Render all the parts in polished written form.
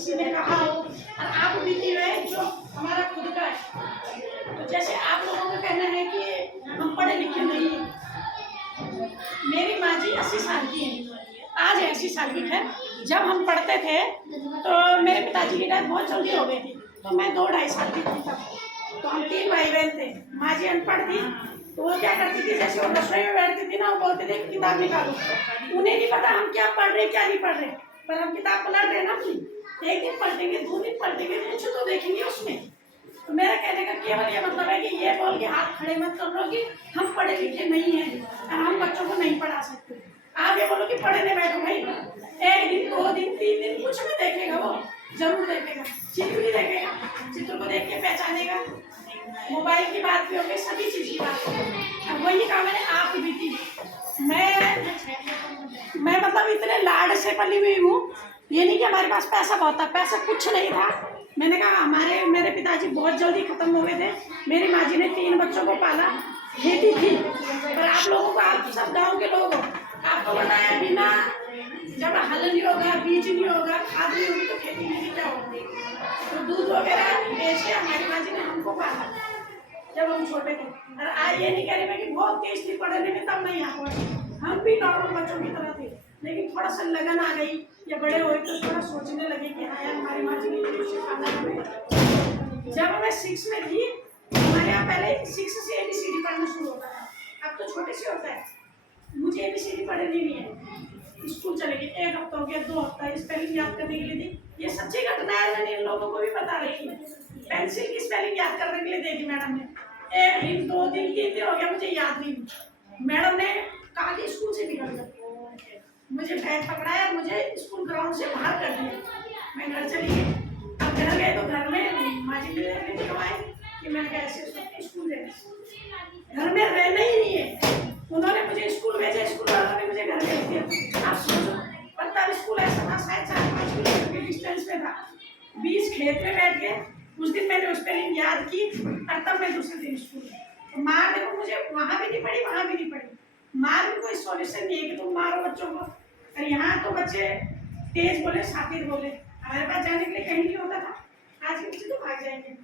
किसी ने कहा हो, और आप बीती है जो हमारा खुद का है। तो जैसे आप लोगों का कहना है कि हम पढ़े लिखे नहीं हैं। मेरी माँ जी 80 साल की है, आज 80 साल की है। जब हम पढ़ते थे तो मेरे पिताजी की डेथ बहुत जल्दी हो गई थी, तो मैं 2-2.5 साल की थी तब। तो हम 3 भाई बहन थे। माँ जी अनपढ़ थी, तो वो क्या करती थी, जैसे वो रसोई में बैठती थी ना, वो बोलते थे किताब निकालो। उन्हें नहीं पता हम क्या पढ़ रहे क्या नहीं पढ़ रहे, पर हम किताब पलट रहे ना अपनी। एक दिन पलटेंगे, 2 दिन पलटेंगे, कुछ तो देखेंगे उसमें। तो मेरा कहने का केवल ये मतलब है कि ये बोल के हाथ खड़े मत कर लो कि हम पढ़े लिखे नहीं हैं और हम बच्चों को नहीं पढ़ा सकते। आप ये बोलो कि पढ़ने बैठो भाई, 1 दिन 2 दिन 3 दिन कुछ भी देखेगा, वो जरूर देखेगा, चित्र भी देखेगा, चित्र को देख के पहचानेगा। मोबाइल की बात भी होगी, सभी चीज की बात होगी। अब वही कहा मैंने, आप भी थी। मैं मतलब इतने लाड से पली हुई हूँ। ये नहीं कि हमारे पास पैसा बहुत था, पैसा कुछ नहीं था। मैंने कहा मेरे पिताजी बहुत जल्दी खत्म हो गए थे। मेरी माँ जी ने 3 बच्चों को पाला, खेती थी। पर आप लोगों को, आप सब गांव के लोग हो, आपको बताया बिना जब हल नहीं होगा, बीज नहीं होगा, खाद नहीं होगी, तो खेती नहीं क्या होगी। तो दूध वगैरह बेच के हमारी माँ जी ने हमको पाला जब हम छोटे थे। और आज ये नहीं कह रही मैं कि बहुत तेज थी पढ़ने में, तब नहीं आ पाए। हम भी नॉर्मल बच्चों की तरह थे, लेकिन थोड़ा सा लगन आ गई या बड़े हुए तो थोड़ा सोचने लगे कि हाँ यार हमारी माँ जी ने कुछ सिखाना हमें। जब मैं 6 में थी, हमारे यहाँ पहले 6 से ABCD पढ़ना शुरू होता है। अब तो छोटे से होता है। मुझे ABCD पढ़नी नहीं है, स्कूल चले गए, 1 हफ्ता हो गया, 2 हफ्ता स्पेलिंग याद करने के लिए दी। ये सच्ची घटना है, मैंने इन लोगों को भी बता रही है। पेंसिल की स्पेलिंग याद करने के लिए देखी मैडम ने, 1 दिन 2 दिन 3 दिन हो गया, मुझे याद नहीं। मैडम ने कहा कि स्कूल से निकल गया, मुझे बैग पकड़ाया, मुझे स्कूल ग्राउंड से बाहर कर दिया। मैं घर चली गई। अब घर गए तो घर में माँ जी ने दिखवाए कि मैंने कैसे स्कूल जाए, घर में रहना ही नहीं है। उन्होंने मुझे स्कूल भेजा, स्कूल वालों ने मुझे घर भेज दिया। आप सोचो, पर तब स्कूल ऐसा था, शायद 4-5 किलोमीटर के डिस्टेंस पे था। बीच खेत में बैठ के उस दिन मैंने उस पर याद की, और तब मैं दूसरे दिन स्कूल गई। तो मार देखो, मुझे वहाँ भी नहीं पड़ी, वहाँ भी नहीं पड़ी। मार भी कोई सॉल्यूशन नहीं है कि तुम मारो बच्चों को। और यहाँ तो बच्चे तेज बोले, शातिर बोले। हमारे पास जाने के लिए कहीं नहीं होता था। आज के बच्चे तो भाग जाएंगे,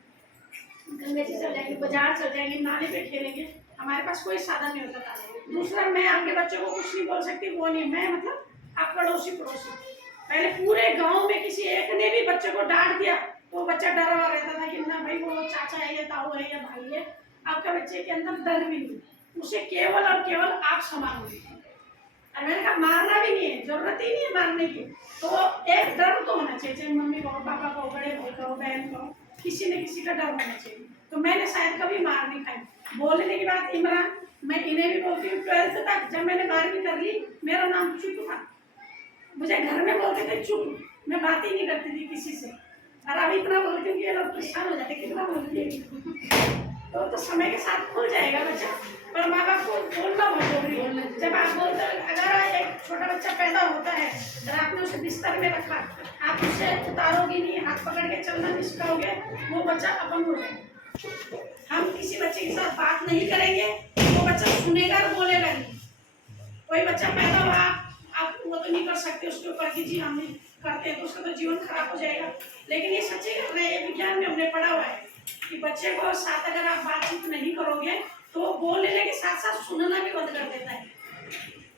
गंगे से चल जाएंगे, बाजार चल जाएंगे, नाले पे खेलेंगे। हमारे पास कोई साधन नहीं होता था। दूसरा, मैं आपके बच्चों को कुछ नहीं बोल सकती, वो नहीं, मैं मतलब आप पड़ोसी। पहले पूरे गांव में किसी एक ने भी बच्चे को डांट दिया तो बच्चा डरा हुआ रहता था कि ना भाई वो चाचा है या ताऊ है या भाई है। आपका बच्चे के अंदर डर भी नहीं, उसे केवल और केवल आप संभालोगे। और मैंने कहा मारना भी नहीं है, जरूरत ही नहीं है मारने की। तो एक डर तो होना चाहिए, चाहे मम्मी को, पापा को, बड़े भाई को, बहन को, किसी न किसी का डर होना चाहिए। तो मैंने शायद कभी मार नहीं खाई। बोलने की बात इमरान, मैं इन्हें भी बोलती हूँ, 12th तक जब मैंने 12वीं कर ली, मेरा नाम चुप था। मुझे घर में बोलते थे चुप, मैं बात ही नहीं करती थी किसी से। और अब इतना बोलती हूँ कि ये लोग परेशान हो जाते, कितना बोलती है। तो समय के साथ खुल जाएगा बच्चा, पर माँ बाप को बोलना बहुत जरूरी है। जब आप बोलते, अगर एक छोटा बच्चा पैदा होता है और आपने उसे बिस्तर में रखा, आप उसे उतारोगी नहीं, हाथ पकड़ के चलना नहीं सिखाओगे, वो बच्चा अपंग हो जाएगा। हम किसी बच्चे के साथ बात नहीं करेंगे, वो बच्चा सुनेगा और बोलेगा नहीं। कोई बच्चा पैदा हुआ, आप वो तो नहीं कर सकते उसके ऊपर कि जी हम करते हैं तो उसका तो जीवन खराब हो जाएगा। लेकिन ये सच्ची घटना है, ये विज्ञान में हमने पढ़ा हुआ है कि बच्चे को साथ अगर आप बातचीत नहीं करोगे तो वो बोलने के साथ साथ सुनना भी बंद कर देता है।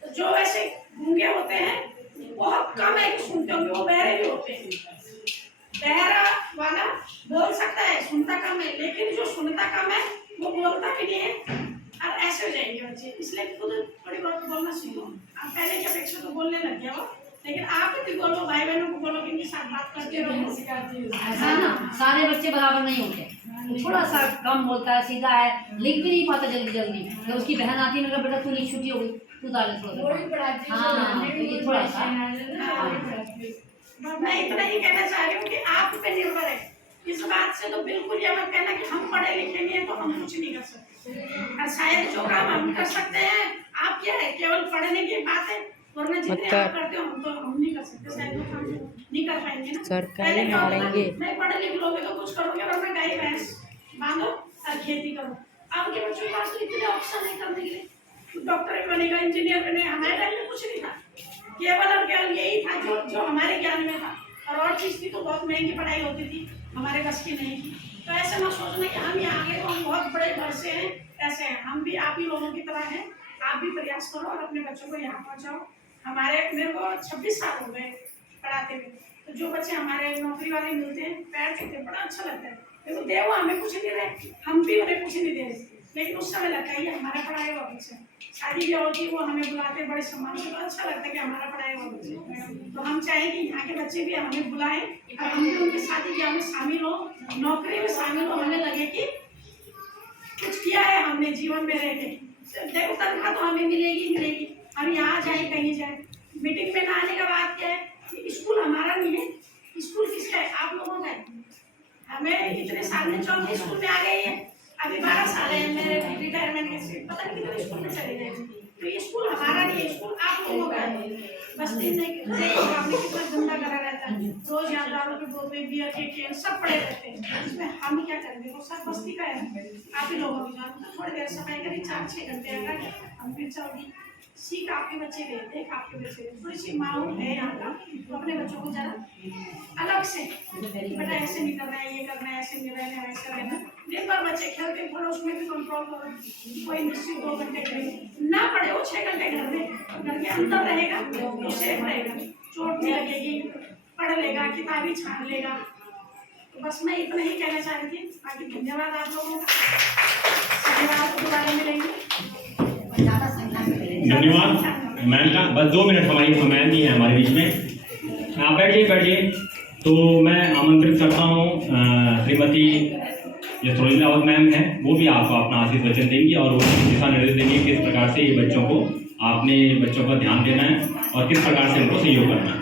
तो जो ऐसे गूंगे होते हैं बहुत कम है कि सुनते होंगे, वो बहरे भी होते हैं। बहरा वाला बोल सकता है, सुनता कम है, लेकिन जो सुनता कम है वो बोलता भी नहीं है। और ऐसे हो जाएंगे बच्चे, इसलिए खुद थोड़ी बहुत बोलना सीखो। आप पहले की अपेक्षा तो बोलने लग गया हो, लेकिन आप भी बोलो, भाई बहनों को बोलो कि इनके साथ बात करते रहो। ऐसा ना, सारे बच्चे बराबर नहीं होते। थोड़ा सा कम बोलता है, सीधा है, लिख भी नहीं पाता जल्दी जल्दी। तो उसकी बहन आती है, बेटा तू नहीं, छुट्टी हो गई, तू डाले थोड़ा। हाँ, तो ये थोड़ा सा। मैं इतना ही कहना चाह रही हूँ कि आप पे निर्भर है। इस बात से तो बिल्कुल ये मत कहना कि हम पढ़े लिखे नहीं है तो हम कुछ नहीं कर सकते। और शायद जो काम हम कर सकते हैं, आप क्या है, केवल पढ़ने की बात है, वरना जितने आप करते हो हम नहीं कर सकते। शायद वो काम नहीं कर पाएंगे ना। सरकारी मारेंगे। नहीं पढ़े लिख लोगे तो कुछ करोगे, वरना गाय भैंस बांधो और खेती करो। अब के बच्चों के पास तो इतने ऑप्शन है करने के लिए, डॉक्टर भी बनेगा, इंजीनियर बनेगा। हमारे टाइम में कुछ नहीं था, केवल और केवल यही था जो हमारे ज्ञान में था। और चीज़ थी तो बहुत महंगी पढ़ाई होती थी, हमारे बस की नहीं थी। तो ऐसे ना सोचना कि हम यहाँ आगे तो हम बहुत बड़े घर से हैं, ऐसे हैं। हम भी आप ही लोगों की तरह हैं, आप भी प्रयास करो और अपने बच्चों को यहाँ पहुँचाओ। मेरे को 26 साल हो गए पढ़ाते हुए, तो जो बच्चे हमारे नौकरी वाले मिलते हैं, पैर छूते हैं, बड़ा अच्छा लगता है। देखो देव हमें कुछ नहीं रहे, हम भी उन्हें कुछ नहीं दे रहे, लेकिन उस समय लगता है ये हमारा पढ़ाई हुआ बच्चा। शादी ब्याह होती है वो हमें बुलाते बड़े सम्मान से, तो अच्छा लगता है कि हमारा पढ़ाई हुआ बच्चा। तो हम चाहें कि यहाँ के बच्चे भी हमें बुलाएं और हम भी उनके शादी ब्याह में शामिल हो, नौकरी में शामिल हो, हमें लगे कि कुछ किया है हमने जीवन में रह के। देखो तनख्वाह तो हमें मिलेगी, हम यहाँ जाए कहीं जाए। मीटिंग में ना आने का बात क्या है, स्कूल हमारा नहीं है, स्कूल किसका है, आप लोगों का है। हमें इतने साल में चौथे स्कूल में आ गई है, अभी 12 साल है मेरे रिटायरमेंट के, पता नहीं कितने स्कूल में चले गए। तो ये स्कूल हमारा नहीं है, स्कूल आप लोगों का है। बस दिन आपने कितना गंदा करा रहता है, रोज यहाँ दारू के बोतलें, बियर के कैन सब पड़े रहते हैं, इसमें हम क्या करेंगे, वो सब बस्ती का है, आप ही लोगों की जान। थोड़ी देर सफाई करी, 4-6 घंटे अगर हम फिर चौकी सीख आपके बच्चे देते हैं, आपके बच्चे थोड़ी सी माहौल है यहाँ का, तो अपने बच्चों को जरा अलग से बेटा ऐसे नहीं करना है, ये करना है, ऐसे नहीं रहना है, ऐसे रहना। दिन भर बच्चे खेलते हैं, थोड़ा उसमें भी कंट्रोल करो। कोई निश्चित 2 घंटे करेंगे ना, पढ़े वो 6 घंटे घर में, घर के अंदर रहेगा तो सेफ रहेगा, चोट नहीं लगेगी, पढ़ लेगा, किताबी छान लेगा। तो बस मैं इतना ही कहना चाह रही थी। बाकी धन्यवाद आप लोगों का, धन्यवाद को दोबारा मिलेंगे। धन्यवाद मैम का। बस 2 मिनट हमारी मैम भी है हमारे बीच में, आप बैठिए। तो मैं आमंत्रित करता हूँ श्रीमती यशोधरा रावत मैम है, वो भी आपको अपना आशीष वचन देंगी और वो दिशा निर्देश देंगे किस प्रकार से ये बच्चों को, आपने बच्चों का ध्यान देना है और किस प्रकार से उनको सहयोग करना है।